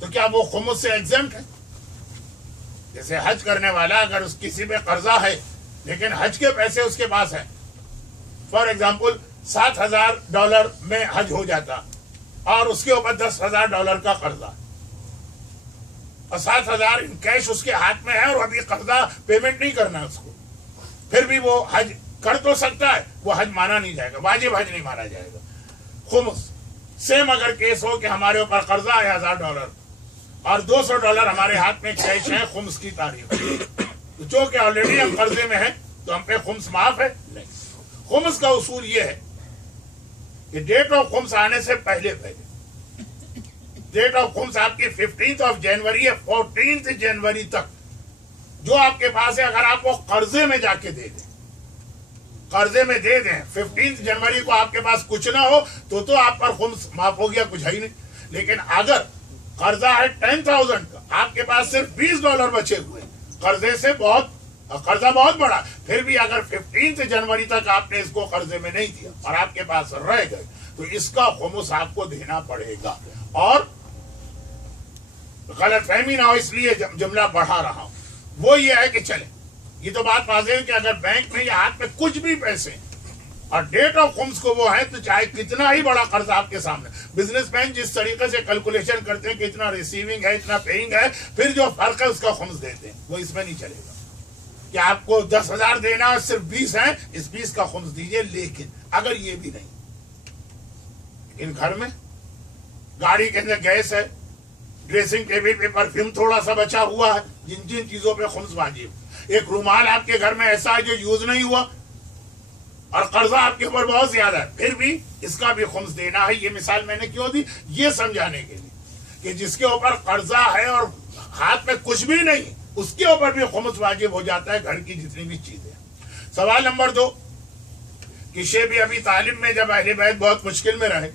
تو کیا وہ خمس سے ایگزمپٹ ہے؟ جیسے حج کرنے والا اگر اس کسی پہ قرضہ ہے لیکن حج کے پیسے اس کے پاس ہیں، فار ایگزامپل $7,000 میں حج ہو جاتا اور اس کے اوپر $10,000 کا قرضہ، اور 7,000 ان کیش اس کے ہاتھ میں ہے اور ابھی قرضہ پیمنٹ نہیں کرنا اس کو، پھر بھی وہ حج کر تو سکتا ہے، وہ حج مانا نہیں جائے گا، واجب حج نہیں مانا جائے گا۔ خمس سیم اگر کیس ہو کہ ہمارے اوپر قرضہ ہے $1,000 اور $200 ہمارے ہاتھ میں کیش ہے، خمس کی تاریخ جو کہ آلریڈی ہم قرضے میں ہیں تو ہم پہ خمس معاف ہے؟ نہیں۔ خمس کا اصول یہ ہے کہ ڈیٹ آف خمس آنے سے پہلے ڈیٹ آف خمس آپ کی 15 جنوری ہے، 14 جنوری تک جو آپ کے پاس ہے، اگر آپ وہ قرضے میں جا کے دے دیں، قرضے میں دے دیں 15 جنوری کو آپ کے پاس کچھ نہ ہو تو آپ پر خمس معاف ہو گیا، کچھ ہے ہی نہیں۔ لیکن اگر قرضہ ہے 10,000 کا، آپ کے پاس صرف $20 بچے ہوئے، قرضے سے قرضہ بہت بڑا، پھر بھی اگر 15 جنوری تک آپ نے اس کو قرضے میں نہیں دیا اور آپ کے پاس رہ گئے تو اس کا خمس آپ کو دینا پڑے گا۔ اور غلط فہمی نہ ہو اس لیے جملہ بڑھا رہا ہوں، وہ یہ ہے کہ چلے یہ تو بات واضح ہے کہ اگر بینک میں یا ہاتھ میں کچھ بھی پیسے اور ڈیٹ آف خمس کو وہ ہے تو چاہے کتنا ہی بڑا قرض آپ کے سامنے، بزنس مین جس طریقے سے کیلکولیشن کرتے ہیں کہ اتنا ریسیونگ ہے اتنا پیئنگ ہے، پھر جو فرق ہے اس کا خمس دیتے ہیں، وہ اس میں نہیں چلے گا کہ آپ کو 10,000 دینا ہے صرف 20 ہیں، اس 20 کا خمس دیجئے۔ لیکن اگر یہ بھی نہیں، ان گھر میں گاڑی کے اندر گیس ہے، ڈریسنگ ٹیبل پہ پرفیوم تھوڑا سا بچا ہوا ہے، جن چیزوں پہ خمس واجب، ایک رومال آپ کے گھر میں ایسا ہے جو یوز نہیں ہوا اور قرضہ آپ کے اوپر بہت زیادہ ہے، پھر بھی اس کا بھی خمس دینا ہے۔ یہ مثال میں نے کیوں دی؟ یہ سمجھانے کے لیے کہ جس کے اوپر قرضہ ہے اور ہاتھ میں کچھ بھی نہیں، اس کے اوپر بھی خمس واجب ہو جاتا ہے، گھر کی جتنی بھی چیزیں۔ سوال نمبر 2 کہ شیب ابی طالب میں جب اہل بیت بہت مشکل میں رہے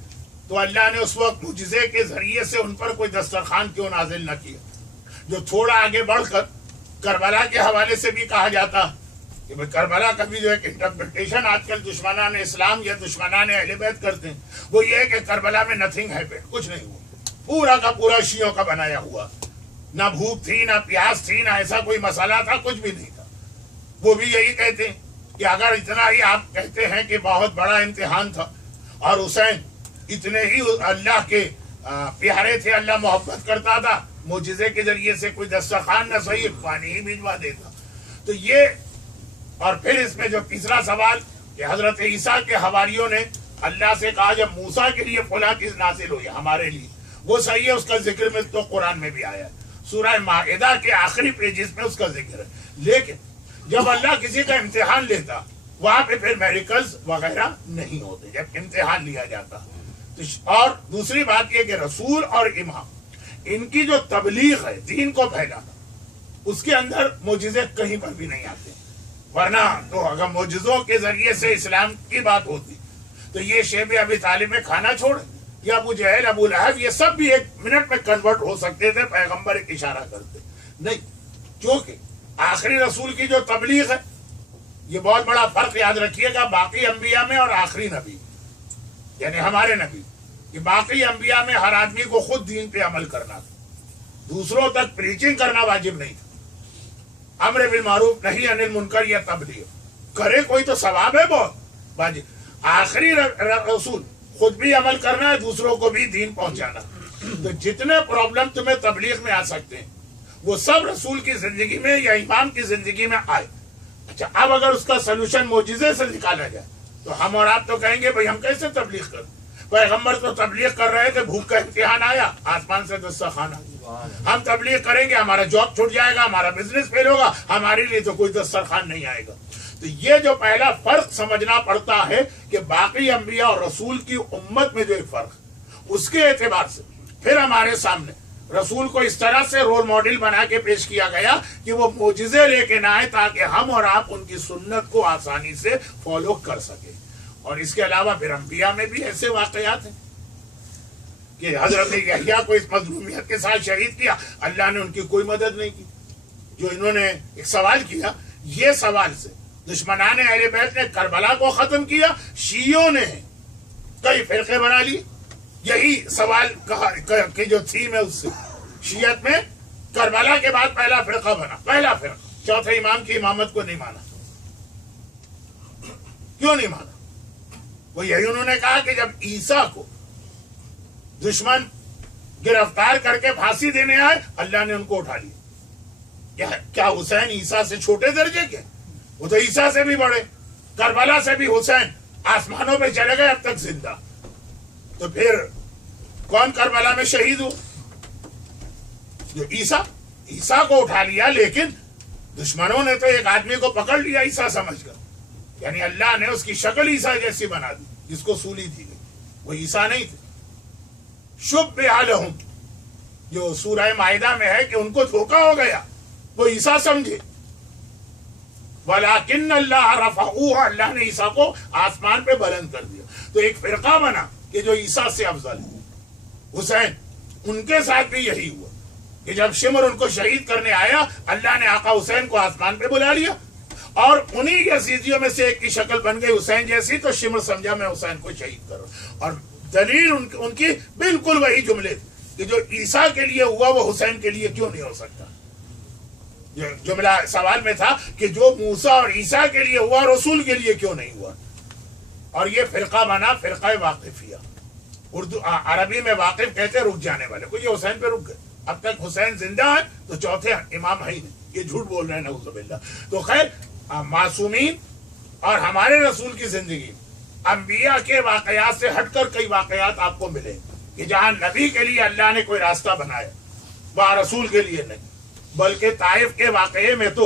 تو اللہ نے اس وقت معجزے کے ذریعے سے ان پر کوئی دسترخوان کیوں نازل نہ کیا؟ جو تھوڑا آگے بڑھ کر کربلا کے حوالے سے بھی کہا جاتا کہ کربلا کا بھی جو ایک انٹرپریٹیشن آج کل دشمنان اسلام یا دشمنان اہل بیت کرتے ہیں، وہ یہ ہے کہ کربلا میں نتھنگ ہیپن، کچھ نہیں ہوا، پورا کا پورا شیعوں کا بنایا ہوا، نہ بھوک تھی، نہ پیاس تھی، نہ ایسا کوئی مسئلہ تھا، کچھ بھی نہیں تھا۔ وہ بھی یہی کہتے ہیں کہ اگر اتنا ہی آپ کہتے ہیں کہ بہت بڑا امتحان تھا اور حسین اتنے ہی اللہ کے پیارے تھے، اللہ محبت کرتا تھا، معجزے کے ذریعے سے کوئی دسترخوان نہ صحیح پانی ہی بھجوا دیتا۔ تو یہ، اور پھر اس میں جو تیسرا سوال کہ حضرت عیسیٰ کے حواریوں نے اللہ سے کہا جب موسیٰ کے لیے فلاں چیز نازل ہوئی ہمارے لیے، وہ صحیح ہے، اس کا ذکر میں تو قرآن میں بھی آیا ہے، سورہ مائدہ کے آخری پیجز میں اس کا ذکر ہے۔ لیکن جب اللہ کسی کا امتحان لیتا وہاں پہ پھر میریکلز وغیرہ نہیں ہوتے جب امتحان لیا جاتا۔ اور دوسری بات یہ کہ رسول اور امام ان کی جو تبلیغ ہے، دین کو پھیلانا، اس کے اندر معجزے کہیں پر بھی نہیں آتے، ورنہ تو اگر معجزوں کے ذریعے سے اسلام کی بات ہوتی تو یہ شیب ابی طالب میں کھانا چھوڑ یا ابو جہل، ابو لہب، یہ سب بھی 1 منٹ میں کنورٹ ہو سکتے تھے، پیغمبر ایک اشارہ کرتے نہیں، کیونکہ آخری رسول کی جو تبلیغ ہے، یہ بہت بڑا فرق یاد رکھیے گا باقی انبیاء میں اور آخری نبی یعنی ہمارے نبی، کہ باقی انبیاء میں ہر آدمی کو خود دین پہ عمل کرنا تھا، دوسروں تک پریچنگ کرنا واجب نہیں تھا، امر بالمعروف نہی عن المنکر یا تبلیغ کرے کوئی تو ثواب ہے بہت واجب، آخری رسول خود بھی عمل کرنا ہے، دوسروں کو بھی دین پہنچانا۔ تو جتنے پرابلم تمہیں تبلیغ میں آ سکتے ہیں وہ سب رسول کی زندگی میں یا امام کی زندگی میں آئے۔ اچھا، اب اگر اس کا سلوشن معجزے سے نکالا جائے تو ہم اور آپ تو کہیں گے بھائی ہم کیسے تبلیغ کریں؟ پیغمبر تو تبلیغ کر رہے تھے، بھوک کا امتحان آیا، آسمان سے دسترخوان آیا، ہم تبلیغ کریں گے ہمارا جاب چھوٹ جائے گا، ہمارا بزنس فیل ہوگا، ہمارے لیے تو کوئی دسترخوان نہیں آئے گا۔ تو یہ جو پہلا فرق سمجھنا پڑتا ہے کہ باقی انبیاء اور رسول کی امت میں جو ایک فرق، اس کے اعتبار سے پھر ہمارے سامنے رسول کو اس طرح سے رول ماڈل بنا کے پیش کیا گیا کہ وہ معجزے لے کے نہ آئے تاکہ ہم اور آپ ان کی سنت کو آسانی سے فالو کر سکیں۔ اور اس کے علاوہ پھر انبیاء میں بھی ایسے واقعات ہیں کہ حضرت یحییٰ کو اس مظلومیت کے ساتھ شہید کیا، اللہ نے ان کی کوئی مدد نہیں کی۔ جو انہوں نے ایک سوال کیا، یہ سوال سے دشمنان اہل بیت نے کربلا کو ختم کیا، شیعوں نے کئی فرقے بنا لی، یہی سوال کہ جو تھیم ہے اس سے शियत में करबला के बाद पहला फिरका बना, पहला फिरका। चौथे इमाम की इमामत को नहीं माना। क्यों नहीं माना? वो यही उन्होंने कहा कि जब ईसा को दुश्मन गिरफ्तार करके फांसी देने आए, अल्लाह ने उनको उठा लिया। क्या हुसैन ईसा से छोटे दर्जे के? वो तो ईसा से भी बड़े। करबला से भी हुसैन आसमानों पे चले गए, अब तक जिंदा। तो फिर कौन करबला में शहीद हो? जो ईसा को उठा लिया, लेकिन दुश्मनों ने तो एक आदमी को पकड़ लिया ईसा समझकर, यानी अल्लाह ने उसकी शक्ल ईसा जैसी बना दी, जिसको सूली दी गई। वो ईसा नहीं थे। शुभ बेहालहुम, जो सूरह माइदा में है कि उनको धोखा हो गया, वो ईसा समझे। वलाकिन अल्लाह रफ़अहू, अल्लाह ने ईसा को आसमान पे बुलंद कर दिया। तो एक फिरका बना कि जो ईसा से अफजल है, हुसैन। उनके साथ भी यही हुआ कि जब शिमर उनको शहीद करने आया, अल्लाह ने आका हुसैन को आसमान पे बुला लिया, और उन्हीं यजीदियों में से एक की शक्ल बन गई हुसैन जैसी। तो शिमर समझा मैं हुसैन को शहीद करूं, और दलील उनकी बिल्कुल वही जुमले कि जो ईसा के लिए हुआ वो हुसैन के लिए क्यों नहीं हो सकता। जुमला सवाल में था कि जो मूसा और ईसा के लिए हुआ रसूल के लिए क्यों नहीं हुआ। और ये फिरका बना, फिरका वाकिफिया। उर्दू अरबी में वाकिफ कहते रुक जाने वाले को। ये हुसैन पे रुक गए। अब तक हुसैन जिंदा है तो चौथे इमाम है ही नहीं, ये झूठ बोल रहे हैं नऊजुबिल्लाह। तो खैर, मासूमीन और हमारे रसूल की जिंदगी, अंबिया के वाकयात से हटकर कई वाकयात आपको मिले कि जहां नबी के लिए अल्लाह ने कोई रास्ता बनाया, वह रसूल के लिए नहीं। बल्कि ताइफ के वाकये में तो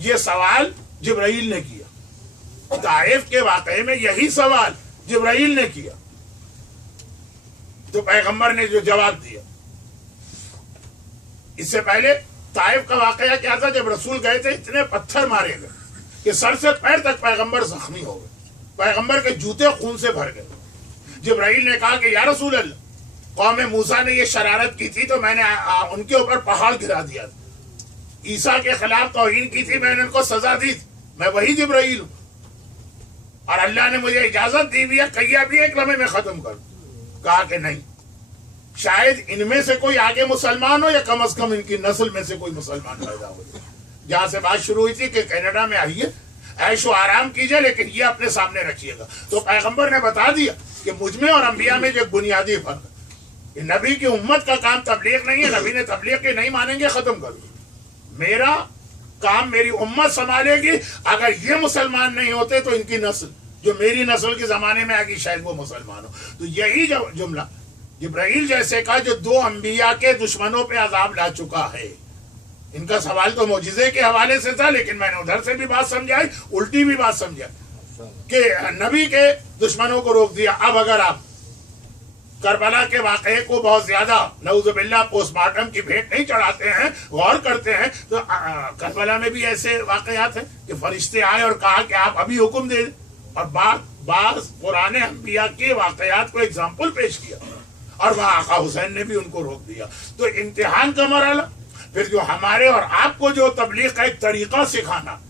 ये सवाल जिब्राइल ने किया। ताइफ के वाकये में यही सवाल जिब्राइल ने किया, तो पैगंबर ने जो जवाब दिया। इससे पहले ताइफ का वाकया क्या था? जब रसूल गए थे, इतने पत्थर मारे गए कि सर से पैर तक पैगंबर जख्मी हो गए, पैगंबर के जूते खून से भर गए। जिब्राइल ने कहा कि या रसूल अल्लाह, कौम मूसा ने ये शरारत की थी तो मैंने उनके ऊपर पहाड़ गिरा दिया था। ईसा के खिलाफ तौहीन की थी, मैंने उनको सजा दी थी। मैं वही जिब्राइल हूं, और अल्लाह ने मुझे इजाजत दी हुई है कहिया भी एक लम्हे में खत्म कर। कहा कि नहीं, शायद इनमें से कोई आगे मुसलमान हो, या कम से कम इनकी नस्ल में से कोई मुसलमान पैदा हो जाए। जहां से बात शुरू हुई थी कि कनाडा में आइए, ऐशो आराम कीजिए, लेकिन ये अपने सामने रखिएगा। तो पैगंबर ने बता दिया कि मुझमें और अंबिया में जो एक बुनियादी फर्क है, नबी की उम्मत का काम तबलीग नहीं है। नबी ने तबलीग के नहीं मानेंगे, खत्म कर दो। मेरा काम मेरी उम्मत संभालेगी। अगर ये मुसलमान नहीं होते तो इनकी नस्ल, जो मेरी नस्ल के जमाने में आएगी, शायद वो मुसलमान हो। तो यही जुमला जिब्राइल जैसे का, जो दो अंबिया के दुश्मनों पे अजाब ला चुका है। इनका सवाल तो मौजिजे के हवाले से था, लेकिन मैंने उधर से भी बात समझाई, उल्टी भी बात समझाई कि नबी के दुश्मनों को रोक दिया। अब अगर आप करबला के वाक़े को बहुत ज्यादा नऊजुबिल्लाह पोस्टमार्टम की भेंट नहीं चढ़ाते हैं, गौर करते हैं, तो करबला में भी ऐसे वाक़यात हैं कि फरिश्ते आए और कहा कि आप अभी हुक्म दे। और बाज़ पुराने अंबिया के वाक़यात को एग्जाम्पल पेश किया, और वह आका हुसैन ने भी उनको रोक दिया। तो इम्तिहान का मरहला, फिर जो हमारे और आपको जो तबलीग का एक तरीका सिखाना,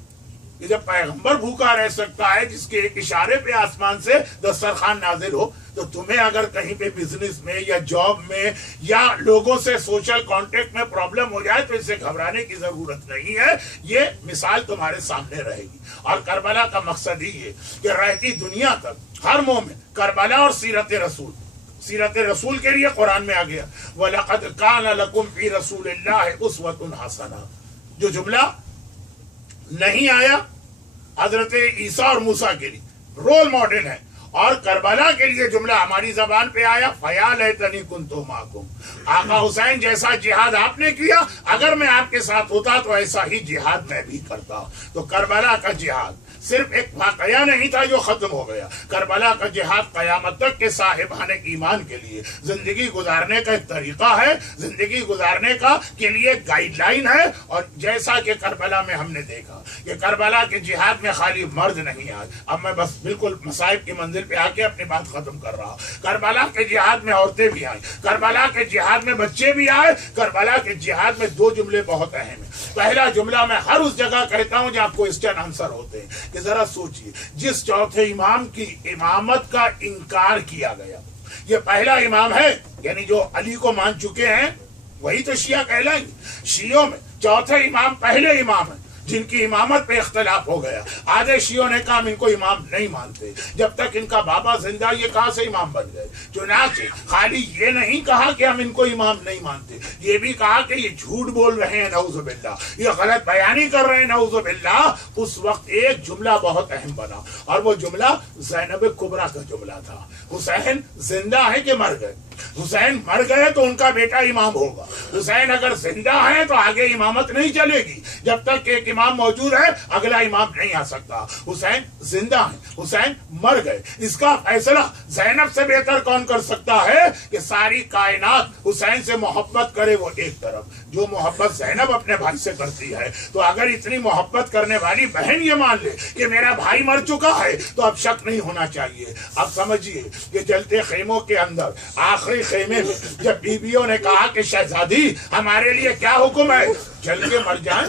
कि जब पैगंबर भूखा रह सकता है, जिसके एक इशारे पे आसमान से दस्तरखान नाजिल हो, तो तुम्हें अगर कहीं पे बिजनेस में या जॉब में या लोगों से सोशल कांटेक्ट में प्रॉब्लम हो जाए तो इससे घबराने की जरूरत नहीं है। ये मिसाल तुम्हारे सामने रहेगी। और करबला का मकसद ही है कि रहती दुनिया तक हर मोमिन करबला और सीरत रसूल के लिए कुरान में आ गया, वलक़द कान लकुम फी रसूलिल्लाहि उस्वतुन हसना। जो जुमला नहीं आया हजरत ईसा और मूसा के लिए रोल मॉडल है, और करबला के लिए जुमला हमारी जबान पे आया, फया लैतनी कुन्तु माकुम। आका हुसैन जैसा जिहाद आपने किया, अगर मैं आपके साथ होता तो ऐसा ही जिहाद मैं भी करता। तो करबला का जिहाद सिर्फ एक वाकया नहीं था जो खत्म हो गया। करबला का जिहाद क़यामत तक के साहिबाने ईमान के लिए जिंदगी गुजारने का एक तरीका है, जिंदगी गुजारने का के लिए गाइडलाइन है। और जैसा कि करबला में हमने देखा कि करबला के जिहाद में खाली मर्द नहीं आए। अब मैं बस बिल्कुल मसाइब की मंजिल पे आके अपनी बात खत्म कर रहा हूँ। करबला के जिहाद में औरतें भी आई, करबला के जिहाद में बच्चे भी आए। करबला के जिहाद में दो जुमले बहुत अहम है। पहला जुमला मैं हर उस जगह कहता हूँ जहाँ क्वेश्चन आंसर होते हैं, कि जरा सोचिए, जिस चौथे इमाम की इमामत का इनकार किया गया, ये पहला इमाम है, यानी जो अली को मान चुके हैं, वही तो शिया कहलाएंगे। शियों में चौथे इमाम पहले इमाम है जिनकी इमामत पे इख्तलाफ हो गया। आधे शियों ने कहा हम इनको इमाम नहीं मानते, जब तक इनका बाबा जिंदा ये कहां से इमाम बन गए। चुनाचे खाली ये नहीं कहा कि हम इनको इमाम नहीं मानते, ये भी कहा कि ये झूठ बोल रहे हैं नऊजुबिल्लाह, ये गलत बयानी कर रहे हैं नऊजुबिल्लाह। उस वक्त एक जुमला बहुत अहम बना और वो जुमला ज़ैनब कुबरा का जुमला था। हुसैन जिंदा है कि मर गए? हुसैन मर गए तो उनका बेटा इमाम होगा, हुसैन अगर जिंदा है तो आगे इमामत नहीं चलेगी, जब तक एक इमाम मौजूद है अगला इमाम नहीं आ सकता। हुसैन जिंदा है, हुसैन मर गए, इसका फैसला ज़ैनब से बेहतर कौन कर सकता है कि सारी कायनात हुसैन से मोहब्बत करे। वो एक तरफ जो मोहब्बत ज़ैनब अपने भाई से करती है, तो अगर इतनी मोहब्बत करने वाली बहन ये मान ले कि मेरा भाई मर चुका है तो अब शक नहीं होना चाहिए। अब समझिए कि जलते खेमों के अंदर आखिरी खेमे में जब बीबियों ने कहा कि शहजादी हमारे लिए क्या हुक्म है, जल के मर जाएं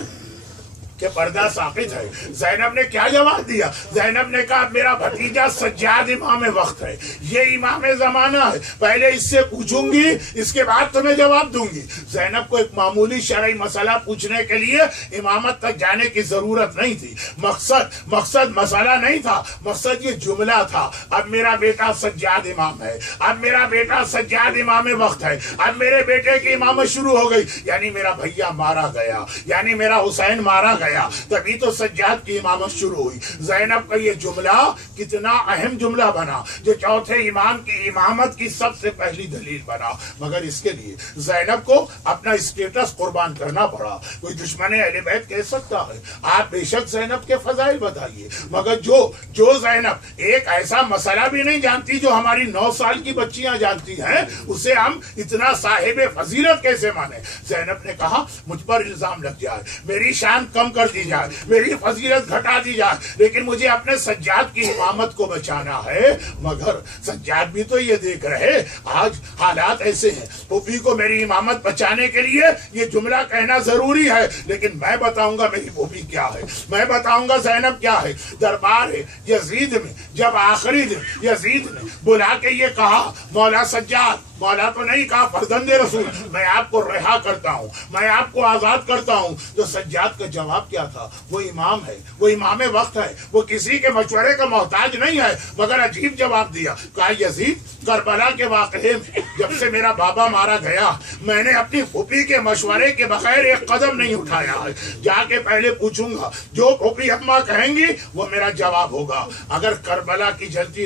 कि पर्दा साकित है, ज़ैनब ने क्या जवाब दिया? ज़ैनब ने कहा मेरा भतीजा सज्जाद इमाम वक्त है, ये इमाम ज़माना है, पहले इससे पूछूंगी इसके बाद तुम्हें जवाब दूंगी। ज़ैनब को एक मामूली शरई मसला पूछने के लिए इमामत तक जाने की जरूरत नहीं थी। मकसद मसला नहीं था, मकसद ये जुमला था, अब मेरा बेटा सज्जाद इमाम है, अब मेरा बेटा सज्जाद इमाम वक्त है, अब मेरे बेटे की इमामत शुरू हो गई, यानी मेरा भैया मारा गया, यानी मेरा हुसैन मारा गया, तभी तो सज्जाद की इमामत शुरू हुई। ज़ैनब का ये जुमला कितना अहम जुमला बना जो चौथे इमाम की इमामत की सबसे पहली दलील बना। मगर इसके लिए ज़ैनब को अपना स्टेटस कुर्बान करना पड़ा। कोई दुश्मन अहले बैत कह सकता है आप बेशक ज़ैनब के फजाइल बताइए, मगर जो ज़ैनब एक ऐसा मसला भी नहीं जानती जो हमारी 9 साल की बच्चियां जानती हैं, उसे हम इतना साहिब फजीलत कैसे माने? ज़ैनब ने कहा मुझ पर इल्जाम लग जाए, मेरी शान कम कर दी जाए, मेरी फजीलत घटा दी जाए, लेकिन मुझे अपने सज्जाद की इमामत को बचाना है। मगर सज्जाद भी तो ये देख रहे आज हालात ऐसे हैं, फूफी को मेरी इमामत बचाने के लिए ये जुमला कहना जरूरी है, लेकिन मैं बताऊंगा मेरी फूफी क्या है, मैं बताऊंगा ज़ैनब क्या है। दरबार यजीद में जब आखिरी दिन यजीद ने बुला के ये कहा मौला सज्जाद, मौला तो नहीं कहा फर्जंदे रसूल, मैं आपको रिहा करता हूँ, मैं आपको आजाद करता हूँ, तो सज्जाद का जवाब क्या था? वो इमाम है, वो इमाम वक्त है, वो किसी के मशवरे का मोहताज नहीं है। मगर अजीब जवाब दिया, कहा यजीद करबला के वाक़े में जब से मेरा बाबा मारा गया मैंने अपनी फूफी के मशवरे के बगैर एक कदम नहीं उठाया है, जाके पहले पूछूंगा, जो फूफी अम्मा कहेंगी वो मेरा जवाब होगा। अगर करबला की जलती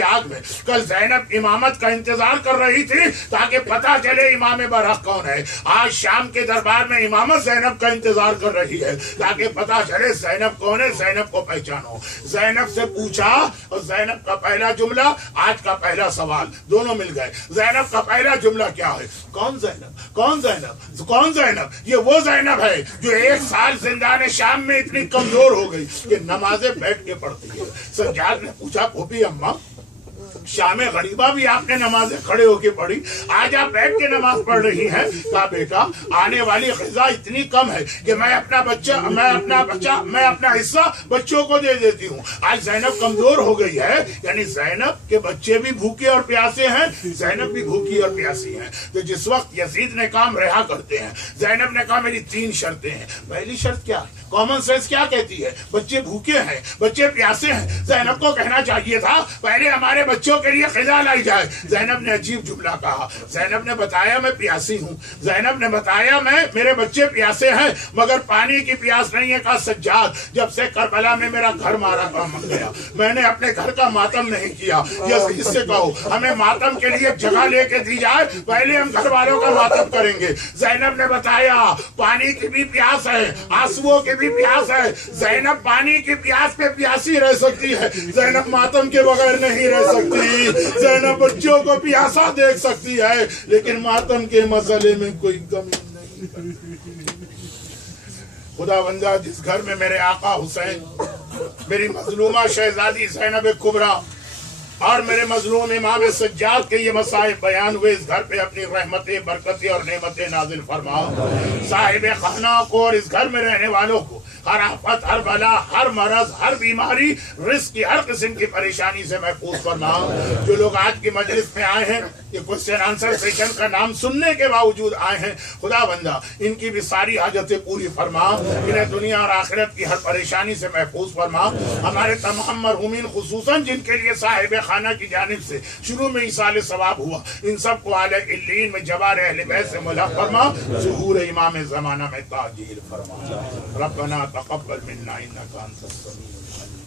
आग में कल ज़ैनब इमामत का इंतजार कर रही थी ताकि पता चले इमाम बरहक कौन है, आज शाम के दरबार में इमामत ज़ैनब का इंतजार कर रही है ताकि पता चले ज़ैनब कौन है, ज़ैनब को पहचानो। ज़ैनब से पूछा और ज़ैनब का पहला जुमला, आज का पहला सवाल, दोनों मिल गए। ज़ैनब का पहला जुमला क्या है? कौन ज़ैनब, कौन ज़ैनब, कौन ज़ैनब? ये वो ज़ैनब है जो 1 साल जिंदान शाम में इतनी कमजोर हो गई कि नमाजें बैठ के पढ़ती है। सज्जाद ने पूछा फूफी अम्मा शाम गरीबा भी आपने नमाजें खड़े होके पढ़ी, आज आप बैठ के नमाज पढ़ रही हैं। कहा बेटा आने वाली ग़िज़ा इतनी कम है कि मैं अपना हिस्सा बच्चों को दे देती हूँ। आज ज़ैनब कमजोर हो गई है, यानी ज़ैनब के बच्चे भी भूखे और प्यासे हैं, ज़ैनब भी भूखी और प्यासी हैं। तो जिस वक्त यजीद ने काम रिहा करते हैं, ज़ैनब ने कहा मेरी 3 शर्तें हैं। पहली शर्त क्या है? कॉमन सेंस क्या कहती है? बच्चे भूखे हैं, बच्चे प्यासे हैं। ज़ैनब को कहना चाहिए था पहले हमारे बच्चों के लिए ग़िज़ा लाई जाए। ज़ैनब ने अजीब जुमला कहा, ज़ैनब ने बताया मैं प्यासी हूँ, ज़ैनब ने बताया मेरे बच्चे प्यासे हैं मगर पानी की प्यास नहीं है। कहा सज्जाद जब से करबला में मेरा घर मारा गया मैंने अपने घर का मातम नहीं किया, इससे कहो हमें मातम के लिए जगह लेके दी जाए, पहले हम घर वालों का मातम करेंगे। ज़ैनब ने बताया पानी की भी प्यास है, आंसुओं की भी प्यास है। ज़ैनब पानी की प्यास पे प्यासी रह सकती है, ज़ैनब मातम के बगैर नहीं रह सकती। ज़ैनब बच्चों को प्यासा देख सकती है लेकिन मातम के मसले में कोई कमी नहीं। खुदावंदा जिस घर में मेरे आका हुसैन, मेरी मजलूमा शहजादी ज़ैनब कुबरा और मेरे मजलूम इमाम सज्जाद के ये मसाइब बयान हुए, इस घर पे अपनी रहमतें, बरकतें और नेमतें नाजिल फरमा। साहिब खाना को और इस घर में रहने वालों को ہر آفت، ہر بلا، ہر مرض، ہر بیماری، رزق کی ہر قسم کی پریشانی سے محفوظ فرما۔ جو لوگ آج کی مجلس میں آئے ہیں، یہ کوشچن آنسر سیشن کا نام سننے کے باوجود آئے ہیں، خدا بندہ ان کی بھی ساری حاجتیں پوری فرما، انہیں دنیا اور آخرت کی ہر پریشانی سے محفوظ فرما۔ ہمارے تمام مرحومین خصوصاً جن کے لیے صاحب خانہ کی جانب سے شروع میں ایصال ثواب ہوا، ان سب کو اعلی علیین میں جوار اہل بیت سے ملحق فرما، ظہور امام زمانہ میں تعجیل فرما۔ ربنا تقبل منا انک انت السمیع العلیم۔